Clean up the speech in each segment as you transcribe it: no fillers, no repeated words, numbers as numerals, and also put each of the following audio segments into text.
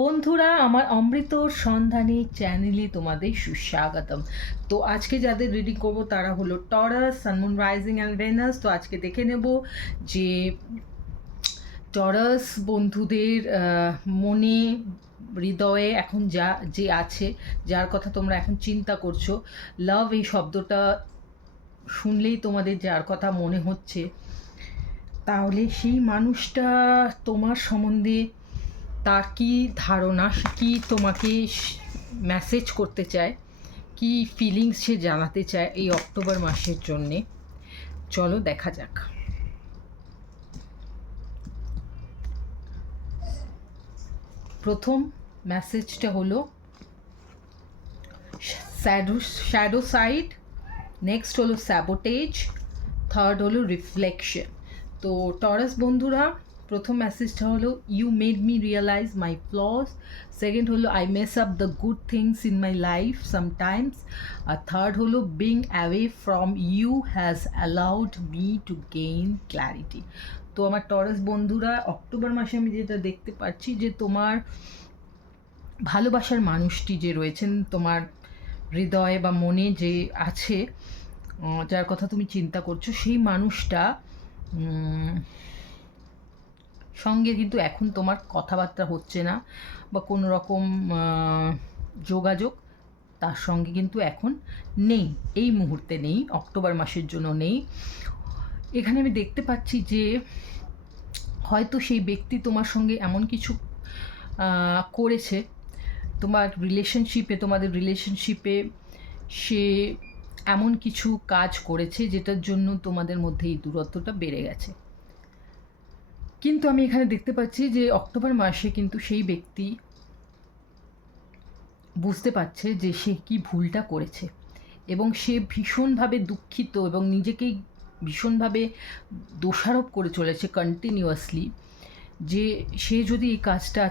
বন্ধুরা, আমার অমৃতর সন্ধানী চ্যানেলে তোমাদের সুস্বাগতম। তো আজকে যাদের রিডিং করব তারা হলো Taurus, sun moon rising and Venus. তো আজকে দেখে নেব যে টরাস বন্ধুদের মনে, হৃদয়ে এখন যে আছে, যার কথা তোমরা এখন চিন্তা করছো, লাভ এই শব্দটা শুনলেই তোমাদের যার কথা মনে হচ্ছে, তাহলে সেই মানুষটা তোমার সম্বন্ধে তার কী ধারণা, কী তোমাকে মেসেজ করতে চায়, কী ফিলিংস সে জানাতে চায় এই অক্টোবর মাসের জন্যে। চলো দেখা যাক। প্রথম মেসেজটা হলো শ্যাডো সাইড, নেক্সট হলো স্যাবোটেজ, থার্ড হলো রিফ্লেকশন। তো টরাস বন্ধুরা, প্রথম মেসেজটা হলো you made me realise my flaws, second হলো I mess up the good things in my life sometimes, আর থার্ড হলো being away from you has allowed me to gain clarity. তো আমার টরাস বন্ধুরা, অক্টোবর মাসে আমি যেটা দেখতে পাচ্ছি যে তোমার ভালোবাসার মানুষটি যে রয়েছেন তোমার হৃদয়ে বা মনে যে আছে, যার কথা তুমি চিন্তা করছো, সেই মানুষটা সঙ্গে কিন্তু এখন তোমার কথাবার্তা হচ্ছে না বা কোনো রকম যোগাযোগ তার সঙ্গে কিন্তু এখন নেই, এই মুহূর্তে নেই, অক্টোবর মাসের জন্য নেই। এখানে আমি দেখতে পাচ্ছি যে হয়তো সেই ব্যক্তি তোমার সঙ্গে এমন কিছু করেছে তোমাদের রিলেশনশিপে সে এমন কিছু কাজ করেছে যেটার জন্য তোমাদের মধ্যে এই দূরত্বটা বেড়ে গেছে। কিন্তু আমি এখানে দেখতে পাচ্ছি যে অক্টোবর মাসে কিন্তু সেই ব্যক্তি বুঝতে পারছে যে সে কি ভুলটা করেছে এবং সে ভীষণভাবে দুঃখিত এবং নিজেকেই ভীষণভাবে দোষারোপ করে চলেছে কন্টিনিউয়াসলি, যে সে যদি এই কাজটা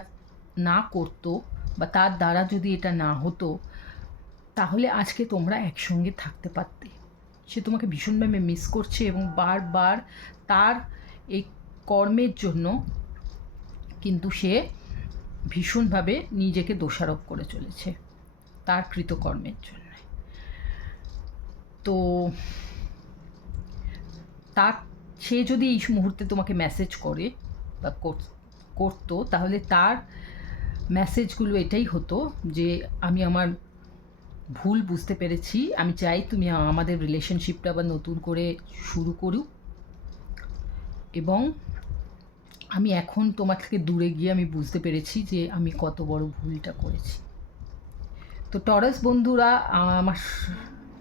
না করতো বা তার দ্বারা যদি এটা না হতো, তাহলে আজকে তোমরা একসঙ্গে থাকতে পারতে। সে তোমাকে ভীষণভাবে মিস করছে এবং বারবার তার এই কর্মের জন্য কিন্তু সে ভীষণভাবে নিজেকে দোষারোপ করে চলেছে তার কৃতকর্মের জন্য। তো তার সে যদি এই মুহূর্তে তোমাকে মেসেজ করে বা করতো, তাহলে তার মেসেজগুলো এটাই হতো যে আমি আমার ভুল বুঝতে পেরেছি, আমি চাই তুমি আমাদের রিলেশনশিপটা আবার নতুন করে শুরু করুক, এবং আমি এখন তোমার থেকে দূরে গিয়ে আমি বুঝতে পেরেছি যে আমি কত বড় ভুলটা করেছি। তো টরাস বন্ধুরা,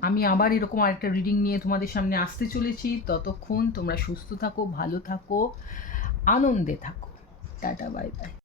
আমি আবার এরকম আরেকটা রিডিং নিয়ে তোমাদের সামনে আসতে চলেছি। ততক্ষণ তোমরা সুস্থ থাকো, ভালো থাকো, আনন্দে থাকো। Tata, bye bye.